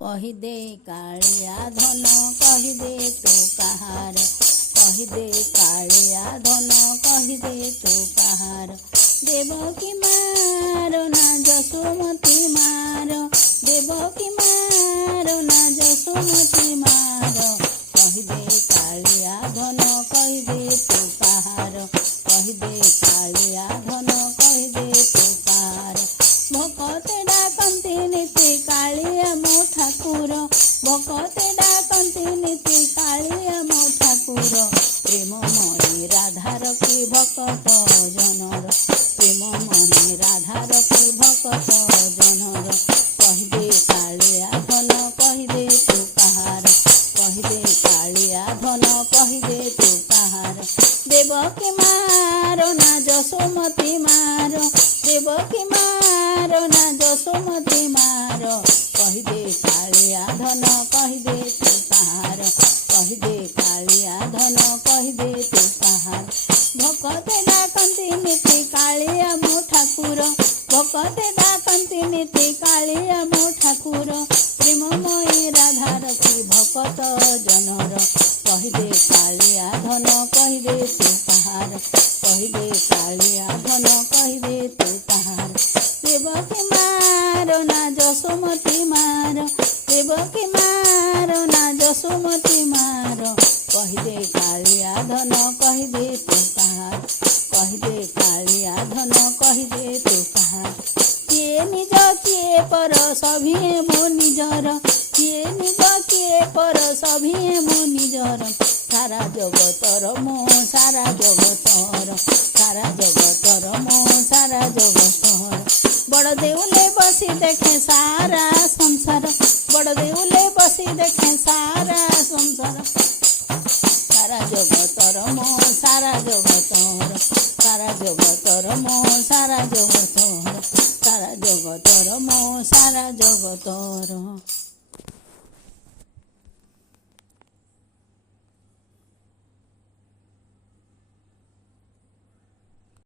कहिदे कालिया धन कहिदे तू कहार कहिदे कालिया धन कहिदे तू कहार देवकी मारो ना जसुमती मारो देवकी मारो ना जसुमती मारो कहिदे कालिया धन कहिदे तू कहार कहिदे कालिया धन कहिदे तू कहार भकते डाकंती नीति कालिया मो ठाकुर भकते डाकंती नीति कालिया मो ठाकुर प्रेममयी राधार की भकत जनर प्रेममयी राधार की भकत जनर कहिदे कालिया धन कहिदे तू कहार कहिदे कालिया धन कहिदे तू कहार देवकी मारो ना जसुमती मारो देवकी मारो ना जसुमती मारो कहिदे कालिया धन कहिदे तू कहार कहिदे कालिया धन कहिदे तू कहार भकते डाकंती नीति कालिया मो ठाकुर भकते डाकंती नीति कालिया मो ठाकुर प्रेममयी राधार की भकत जनर कहिदे कालिया धन कहिदे तू कहार कहिदे कालिया धन कहिदे तू कहार देवकी मारो ना जसुमती मारो देवकी मारो ना जसुमती मारो कहिदे कालिया धन कहिदे तू कहार कहिदे कालिया धन कहिदे तू कहार किए निज किए पर सभिए मो निजर किए निज किए पर सभिए मो निजर सारा जगतर मो सारा जगतर सारा जगतर मो सारा जगतर बड़ देउले बसी देखे सारा संसार बड़ देउले बसी देखे सारा संसार सारा जगतर मो सारा जगतर सारा जगतर मो सारा जगतर सारा जगतर मो सारा जगतर।